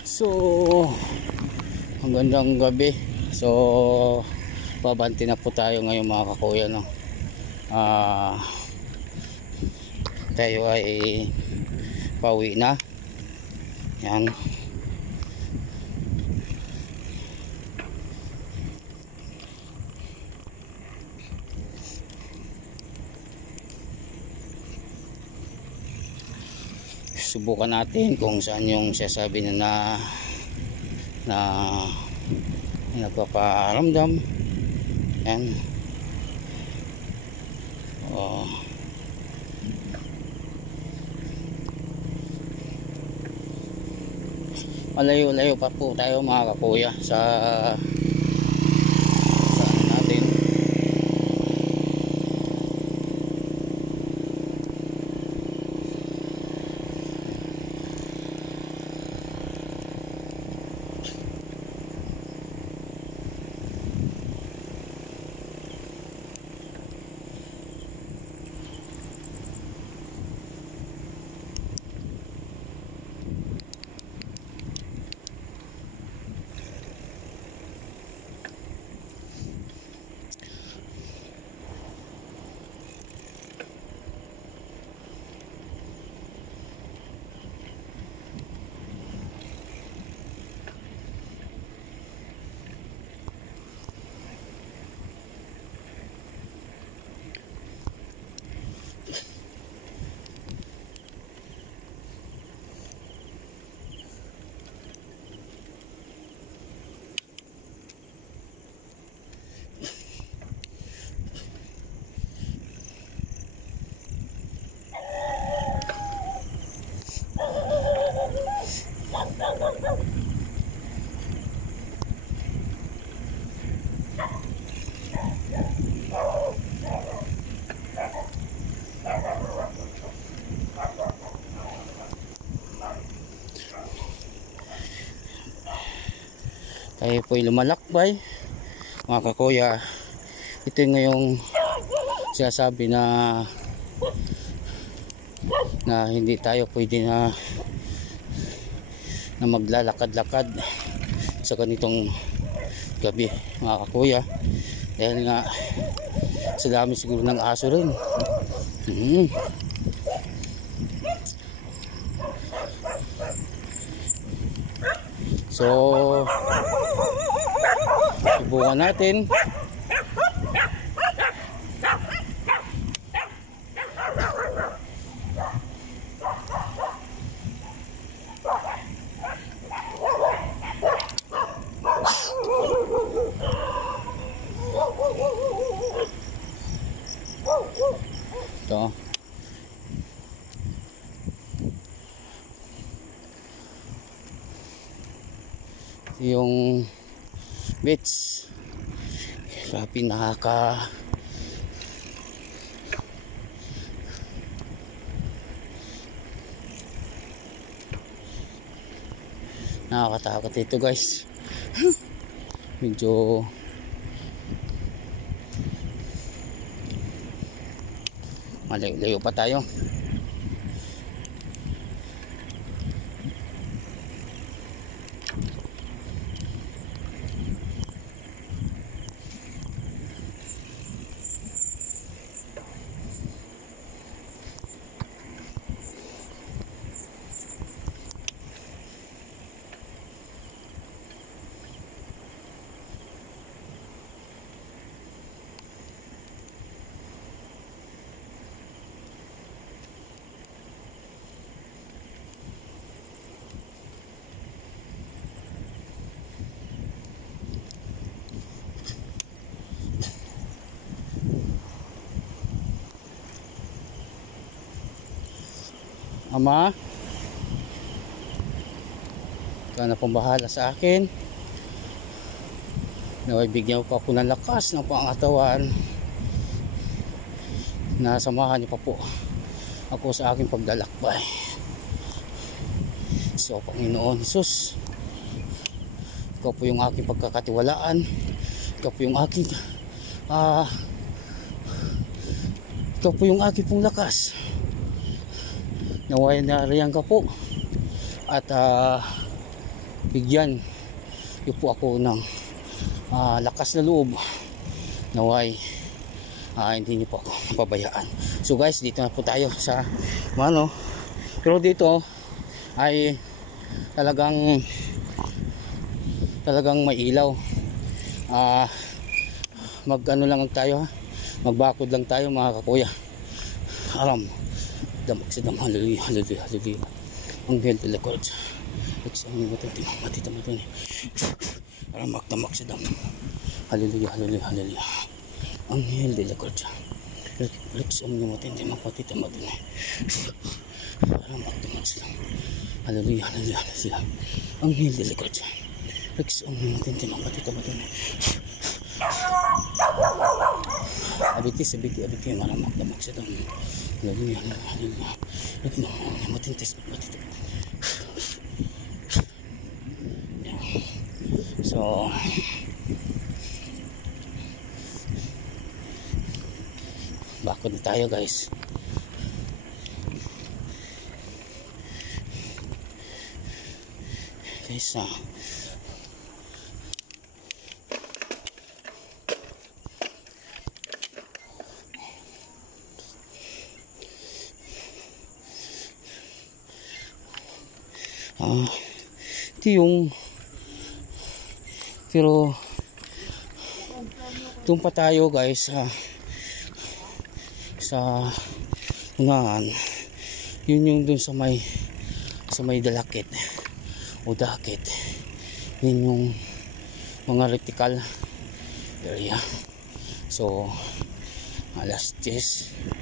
So, ang gandang gabi. So, babanti na po tayo ngayon mga kakuya, no? Tayo ay pauwi na. Yan. Subukan natin kung saan yung sasabi na nagpaparamdam. Yan. Malayo-layo pa po tayo mga kakuya sa natin. Tayo po'y lumalakbay mga kakuya. Ito yung ngayong sinasabi na hindi tayo pwede na maglalakad-lakad sa ganitong gabi mga kakuya, dahil nga sa dami siguro ng aso rin. So, subukan natin. Ito. Yung beach, grabe, nakakatakot ito guys. Medyo malayo-layo pa tayo. Ama, ikaw na pong bahala sa akin. Naway bigyan po ako ng lakas ng pangatawan. Nasamahan niyo pa po ako sa aking paglalakbay. So Panginoon Jesus, ikaw po yung aking pagkakatiwalaan. Ikaw po yung aking ikaw po yung aking pong lakas. Naway nariyan ka po at bigyan niyo po ako ng lakas na loob, naway hindi niyo po ako pabayaan. So guys, dito na po tayo sa pero dito ay talagang may ilaw. Lang tayo, magbakod lang tayo mga kakuya. Aram, damag sa dam, hallelujah, hallelujah, hallelujah. Ang health of the court. Examine mo ito, matita mo ito. Aram, magdamag sa dam. Hallelujah, hallelujah, hallelujah. Ang health of the court. Examine mo ito, matita mo ito. Aram, magdamag sa dam. Hallelujah, hallelujah, hallelujah. Ang health of the court. Examine mo ito, matita mo ito. Abiti, maramak damak sa dam. Hallelujah, hallelujah. Matintis, matito. So bakod na tayo guys. Ito yung pero doon pa tayo guys sa unahan. Yun yung doon sa may dalakit o dakit. Yun yung mga retical area. So alas 10